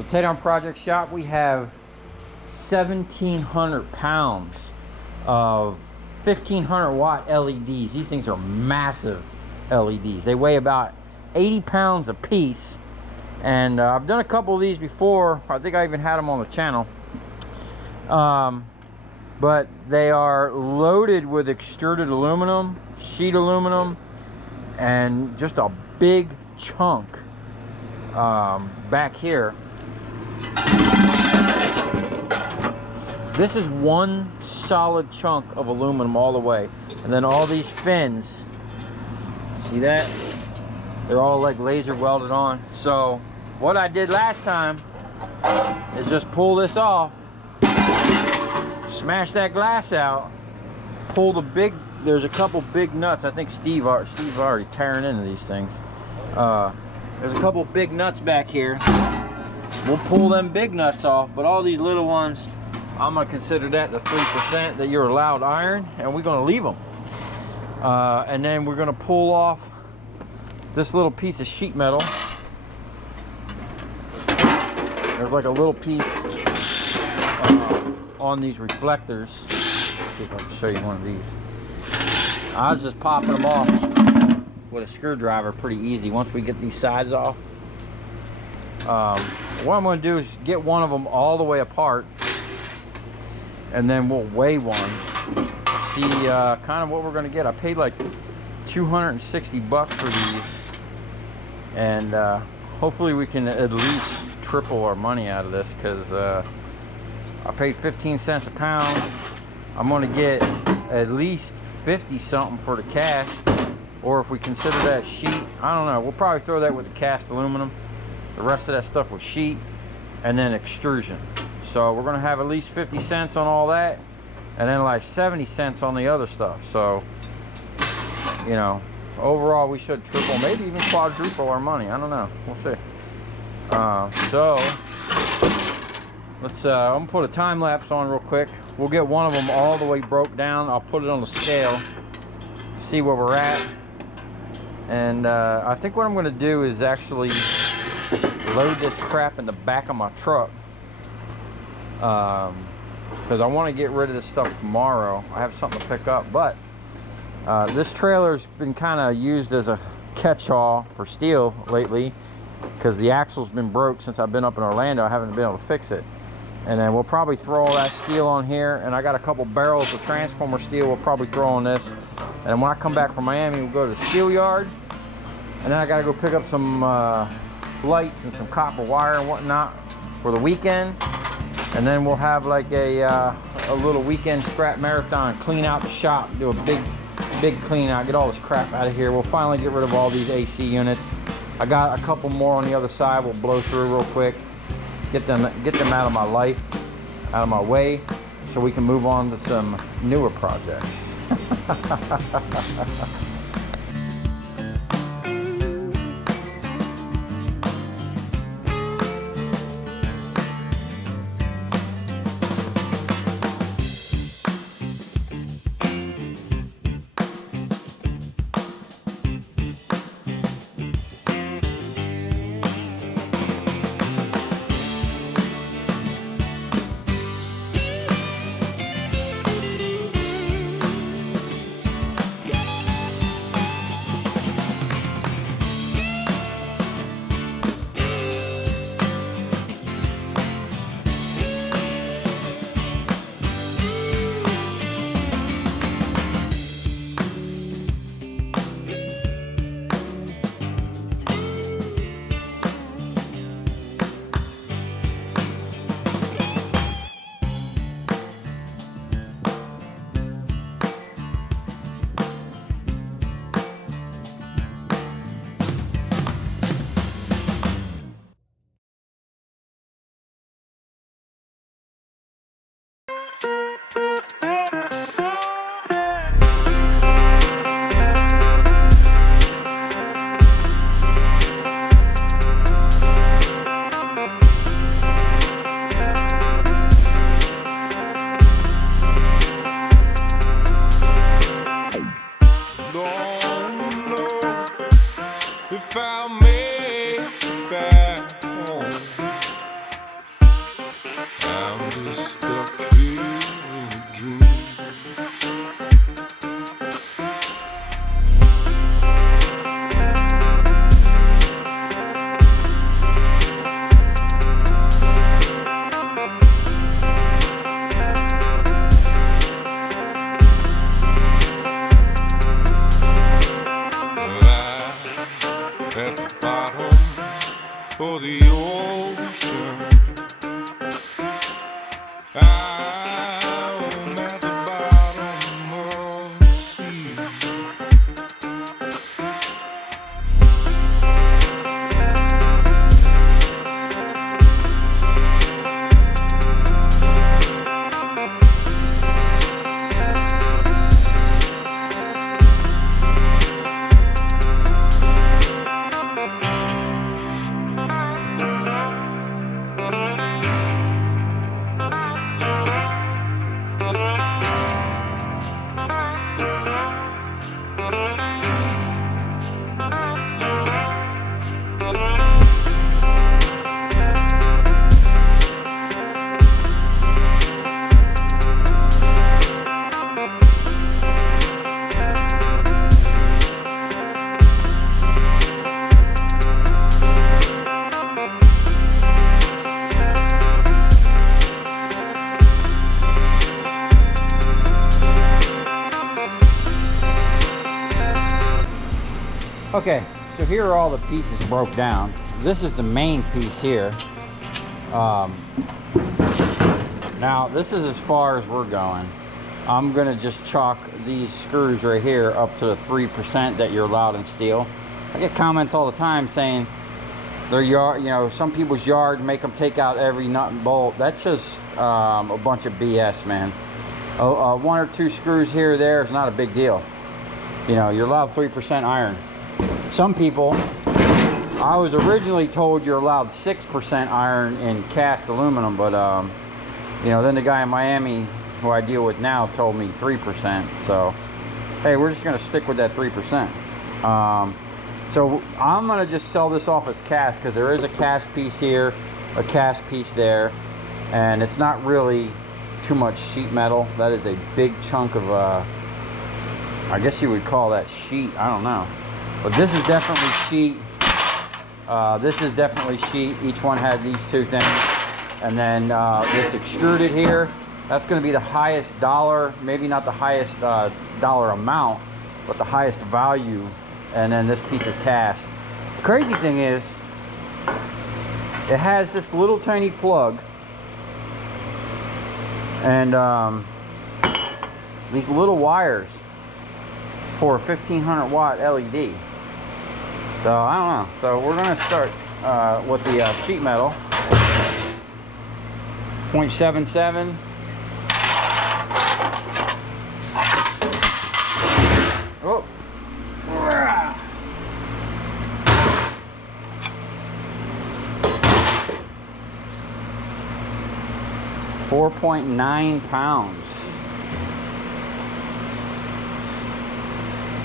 So teardown project shop, we have 1,700 pounds of 1,500 watt LEDs. These things are massive LEDs. They weigh about 80 pounds a piece. And I've done a couple of these before. I think I even had them on the channel. But they are loaded with extruded aluminum, sheet aluminum, and just a big chunk back here. This is one solid chunk of aluminum all the way. And then all these fins, see that? They're all like laser welded on. So what I did last time is just pull this off, smash that glass out, pull the big, there's a couple big nuts. I think Steve already tearing into these things. There's a couple big nuts back here. We'll pull them big nuts off, but all these little ones, I'm gonna consider that the 3% that you're allowed iron, and we're gonna leave them. And then we're gonna pull off this little piece of sheet metal. There's like a little piece on these reflectors. Let's see if I can show you one of these. I was just popping them off with a screwdriver pretty easy once we get these sides off. What I'm going to do is get one of them all the way apart, and then we'll weigh one, see kind of what we're going to get. I paid like 260 bucks for these, and hopefully we can at least triple our money out of this, because I paid 15 cents a pound. I'm going to get at least 50 something for the cast, or if we consider that sheet, I don't know, we'll probably throw that with the cast aluminum. The rest of that stuff was sheet, and then extrusion. So we're going to have at least 50 cents on all that, and then like 70 cents on the other stuff. So, you know, overall we should triple, maybe even quadruple our money. I don't know, we'll see. So let's I'm gonna put a time lapse on real quick. We'll get one of them all the way broke down. I'll put it on the scale, see where we're at, and I think what I'm going to do is actually load this crap in the back of my truck, because I want to get rid of this stuff tomorrow. I have something to pick up, but this trailer's been kind of used as a catch-all for steel lately, because the axle's been broke since I've been up in Orlando. I haven't been able to fix it. And then we'll probably throw all that steel on here, and I got a couple barrels of transformer steel we'll probably throw on this. And when I come back from Miami, we'll go to the steel yard, and then I gotta go pick up some lights and some copper wire and whatnot for the weekend. And then we'll have like a little weekend scrap marathon, clean out the shop, do a big clean out, get all this crap out of here. We'll finally get rid of all these AC units. I got a couple more on the other side we'll blow through real quick, get them out of my life, out of my way, so we can move on to some newer projects. ocean. I'm at the bottom of the sea. Okay, so here are all the pieces broke down. This is the main piece here. Now this is as far as we're going. I'm gonna just chalk these screws right here up to the 3% that you're allowed in steel. I get comments all the time saying their yard, you know, some people's yard make them take out every nut and bolt. That's just a bunch of BS, man. One or two screws here or there is not a big deal. You know, you're allowed 3% iron. Some people, I was originally told you're allowed 6% iron in cast aluminum, but you know, then the guy in Miami who I deal with now told me 3%. So hey, we're just gonna stick with that 3%. So I'm gonna just sell this off as cast, because there is a cast piece here, a cast piece there, and it's not really too much sheet metal. That is a big chunk of I guess you would call that sheet, I don't know. But this is definitely sheet. This is definitely sheet. Each one had these two things. And then this extruded here, that's going to be the highest dollar, maybe not the highest dollar amount, but the highest value. And then this piece of cast. The crazy thing is, it has this little tiny plug. And these little wires for a 1500 watt LED. So I don't know. So we're gonna start with the sheet metal. 0.77. Oh. 4.9 pounds.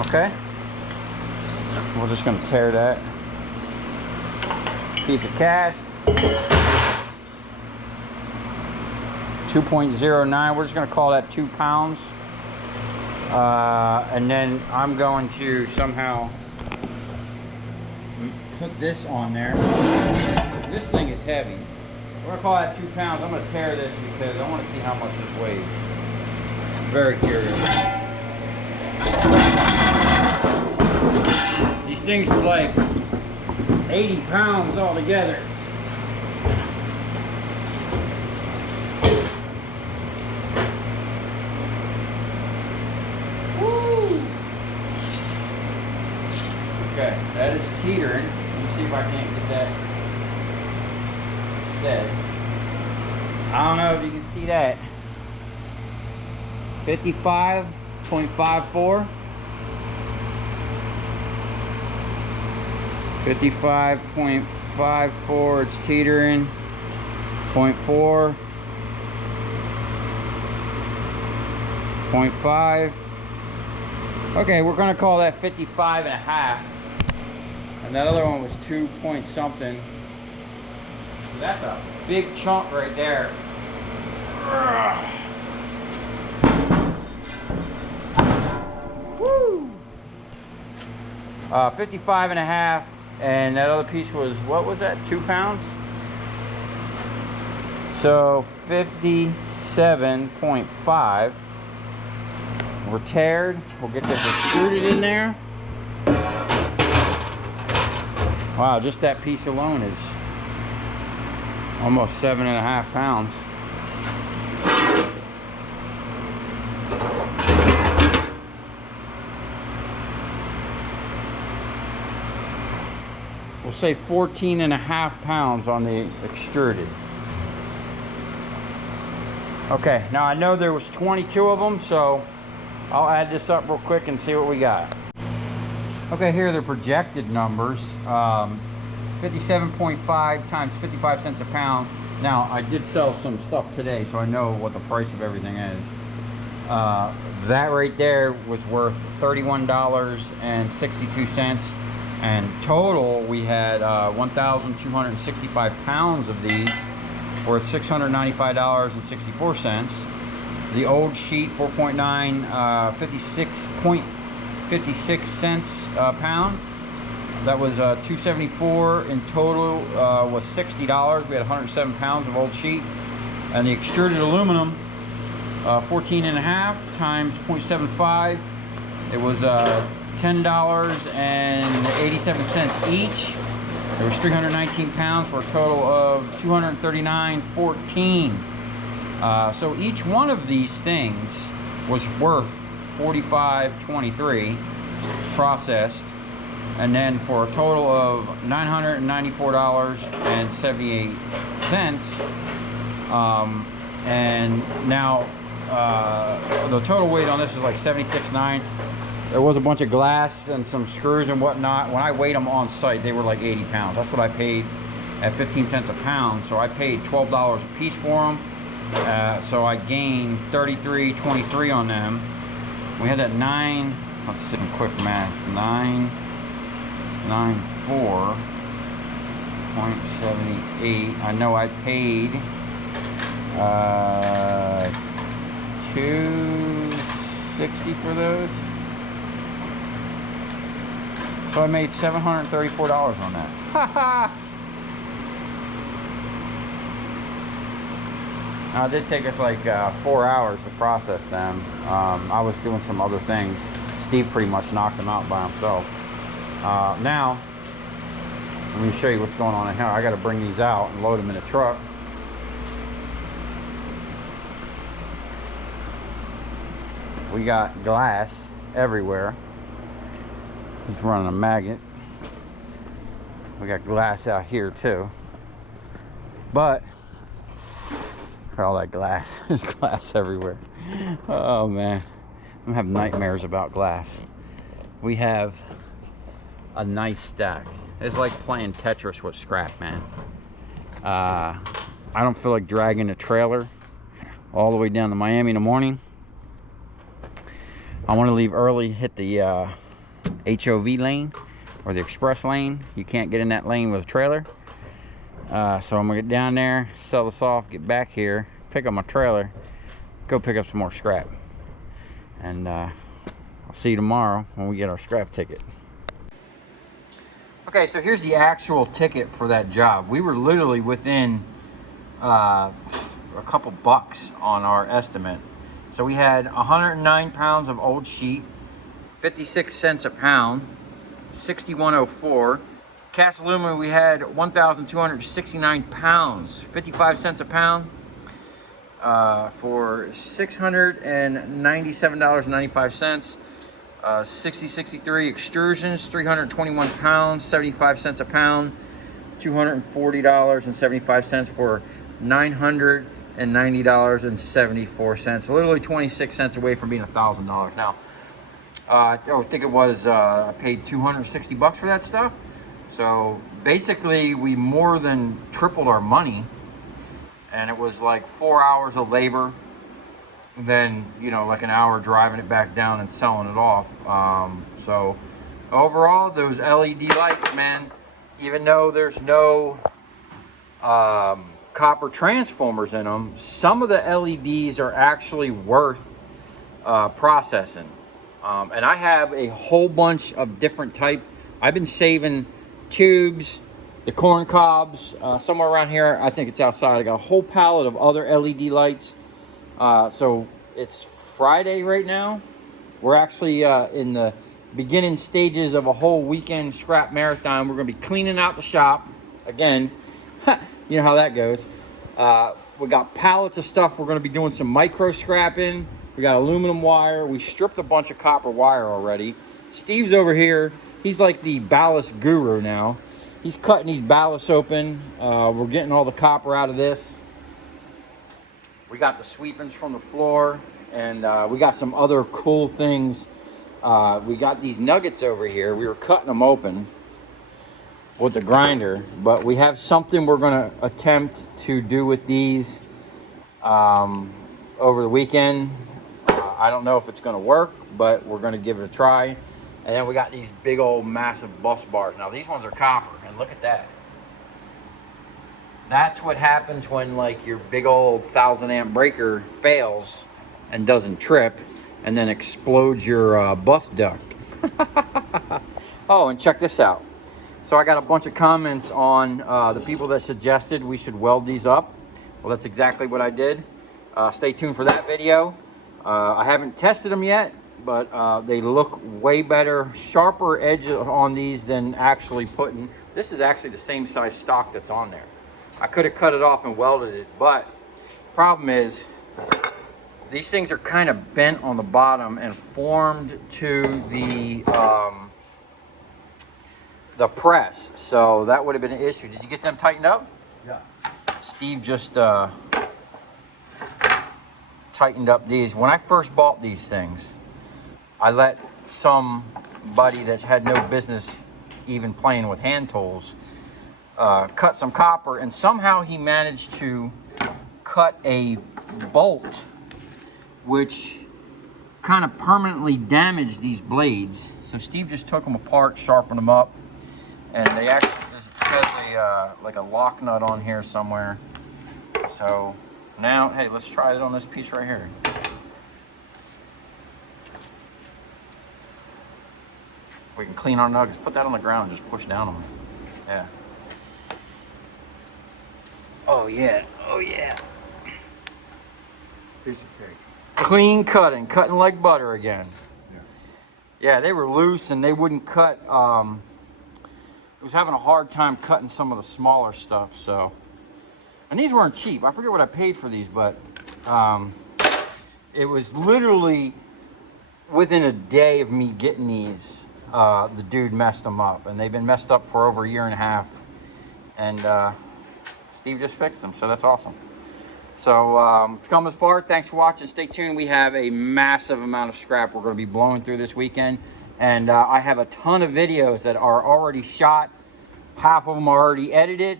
Okay. We're just going to tear that piece of cast. 2.09. We're just going to call that 2 pounds. And then I'm going to somehow put this on there. This thing is heavy. We're going to call that 2 pounds. I'm going to tear this because I want to see how much this weighs. I'm very curious. These things were like 80 pounds altogether. Woo! Okay, that is teetering. Let me see if I can't get that steady. I don't know if you can see that. 55.54. 55.54, it's teetering. 0.4. 0.5. Okay, we're gonna call that 55 and a half. And that other one was 2 point something. So that's a big chunk right there. 55 and a half, and that other piece was, what was that, 2 pounds? So 57.5. We're teared. We'll get this extruded in there. Wow, just that piece alone is Almost 7.5 pounds. We'll say 14.5 pounds on the extruded. Okay, now I know there was 22 of them, so I'll add this up real quick and see what we got. Okay, here are the projected numbers. 57.5 times 55 cents a pound. Now, I did sell some stuff today, so I know what the price of everything is. That right there was worth $31.62. And total, we had 1,265 pounds of these, worth $695.64. The old sheet, 4.9, 56 cents a pound. That was $274 in total. Was $60. We had 107 pounds of old sheet. And the extruded aluminum, 14.5 times 0.75. It was $10.87 each. There was 319 pounds for a total of $239.14. So each one of these things was worth $45.23 processed, and then for a total of $994.78. And now the total weight on this is like 76.9. There was a bunch of glass and some screws and whatnot. When I weighed them on site, they were like 80 pounds. That's what I paid at 15 cents a pound. So I paid $12 a piece for them. So I gained $33.23 on them. We had that let's see, some quick math, 994.78. I know I paid $260 for those. So I made $734 on that. Now it did take us like 4 hours to process them. I was doing some other things. Steve pretty much knocked them out by himself. Now, let me show you what's going on in here. I got to bring these out and load them in a truck. We got glass everywhere. He's running a magnet. We got glass out here too. But look at all that glass. There's glass everywhere. Oh man, I'm gonna have nightmares about glass. We have a nice stack. It's like playing Tetris with scrap, man. I don't feel like dragging a trailer all the way down to Miami in the morning. I want to leave early, hit the HOV lane or the express lane. You can't get in that lane with a trailer. So I'm gonna get down there, sell this off, get back here, pick up my trailer, go pick up some more scrap. And I'll see you tomorrow when we get our scrap ticket. Okay, so here's the actual ticket for that job. We were literally within a couple bucks on our estimate. So we had 109 pounds of old sheet, 56 cents a pound, 61.04. Cast aluminum, we had 1,269 pounds, 55 cents a pound, for $697.95. 6063 extrusions, 321 pounds, 75 cents a pound, $240.75 for $990.74. Literally 26 cents away from being $1,000. Now, I think it was I paid $260 for that stuff. So basically, we more than tripled our money, and it was like 4 hours of labor. Then, you know, like an hour driving it back down and selling it off. So overall, those LED lights, man, even though there's no copper transformers in them, some of the LEDs are actually worth processing. And I have a whole bunch of different type. I've been saving tubes, the corn cobs, somewhere around here. I think it's outside. I got a whole pallet of other LED lights. So it's Friday right now. We're actually in the beginning stages of a whole weekend scrap marathon. We're going to be cleaning out the shop again. You know how that goes. We got pallets of stuff. We're going to be doing some micro scrapping. We got aluminum wire. We stripped a bunch of copper wire already. Steve's over here. He's like the ballast guru now. He's cutting these ballasts open. We're getting all the copper out of this. We got the sweepings from the floor, and we got some other cool things. We got these nuggets over here. We were cutting them open with the grinder, but we have something we're going to attempt to do with these over the weekend. I don't know if it's going to work, but we're going to give it a try. And then we got these big old massive bus bars. Now these ones are copper, and look at that. That's what happens when like your big old 1,000-amp breaker fails and doesn't trip and then explodes your bus duct. Oh, and check this out. So I got a bunch of comments on the people that suggested we should weld these up. Well, that's exactly what I did. Stay tuned for that video. I haven't tested them yet, but they look way better, sharper edges on these than actually putting. This is actually the same size stock that's on there. I could have cut it off and welded it, but problem is these things are kind of bent on the bottom and formed to the press, so that would have been an issue. Did you get them tightened up? Yeah. Steve just tightened up these. When I first bought these things, I let somebody that had no business even playing with hand tools cut some copper, and somehow he managed to cut a bolt which kind of permanently damaged these blades. So Steve just took them apart, sharpened them up, and they actually has a like a lock nut on here somewhere. So now, hey, let's try it on this piece right here. We can clean our nuggets. Put that on the ground and just push down on them. Yeah. Oh yeah, oh yeah. Piece of cake. Clean cutting like butter again. Yeah. Yeah, they were loose and they wouldn't cut. I was having a hard time cutting some of the smaller stuff, so. And these weren't cheap. I forget what I paid for these, but it was literally within a day of me getting these, the dude messed them up, and they've been messed up for over a year and a half. And Steve just fixed them, so that's awesome. So if you come this far, thanks for watching. Stay tuned. We have a massive amount of scrap we're going to be blowing through this weekend, and I have a ton of videos that are already shot. Half of them are already edited,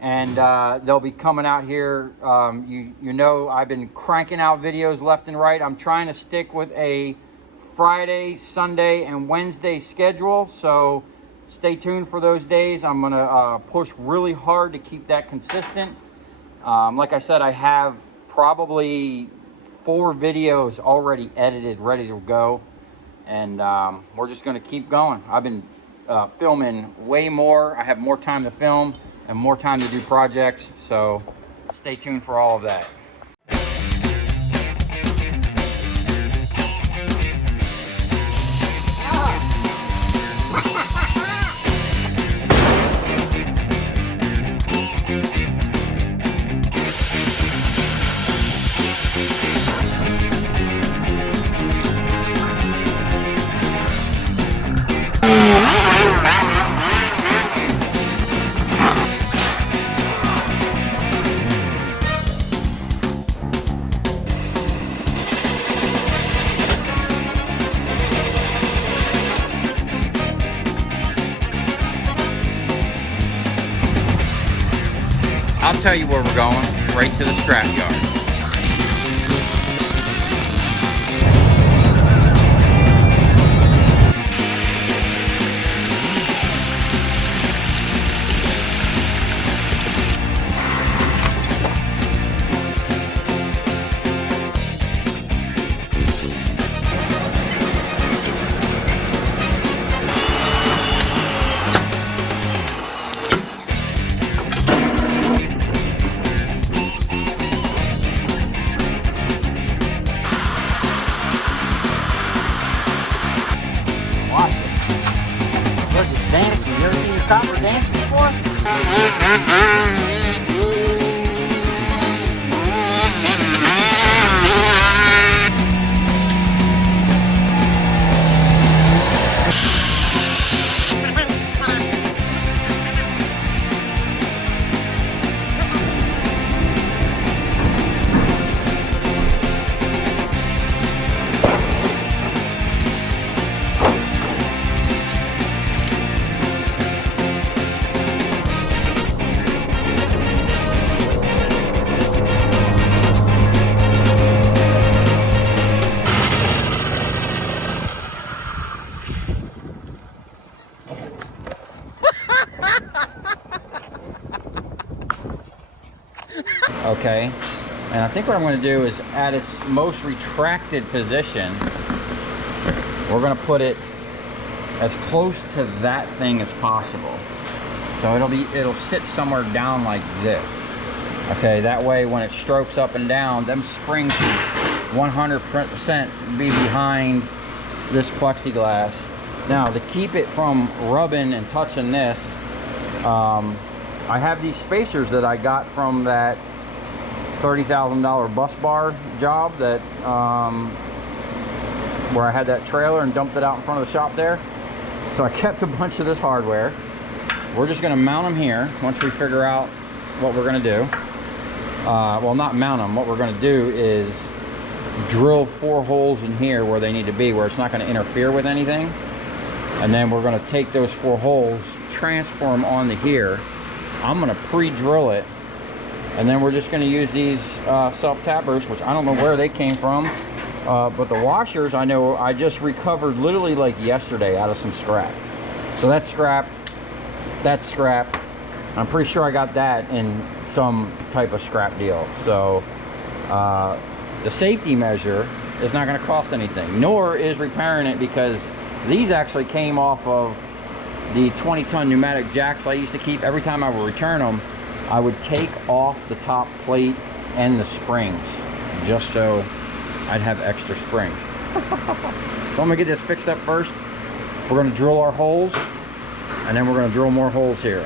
and they'll be coming out here. You know, I've been cranking out videos left and right. I'm trying to stick with a Friday, Sunday, and Wednesday schedule, so stay tuned for those days. I'm gonna push really hard to keep that consistent. Like I said, I have probably 4 videos already edited, ready to go, and we're just gonna keep going. I've been filming way more. I have more time to film and more time to do projects, so stay tuned for all of that. I'll tell you where we're going, right to the scrap yard. Okay, and I think what I'm going to do is at its most retracted position, we're going to put it as close to that thing as possible. So it'll sit somewhere down like this. Okay, that way when it strokes up and down, them springs 100% be behind this plexiglass. Now, to keep it from rubbing and touching this, I have these spacers that I got from that $30,000 bus bar job that where I had that trailer and dumped it out in front of the shop there. So I kept a bunch of this hardware. We're just gonna mount them here once we figure out what we're gonna do. Well, not mount them. What we're gonna do is drill 4 holes in here where they need to be, where it's not gonna interfere with anything. And then we're gonna take those 4 holes, transfer them onto here. I'm gonna pre-drill it. And then we're just gonna use these self-tappers, which I don't know where they came from. But the washers, I know I just recovered literally like yesterday out of some scrap. So that's scrap. That's scrap. I'm pretty sure I got that in some type of scrap deal. So the safety measure is not going to cost anything, nor is repairing it, because these actually came off of the 20-ton pneumatic jacks I used to keep. Every time I would return them, I would take off the top plate and the springs just so I'd have extra springs. So I'm gonna get this fixed up first. We're gonna drill our holes, and then we're gonna drill more holes here.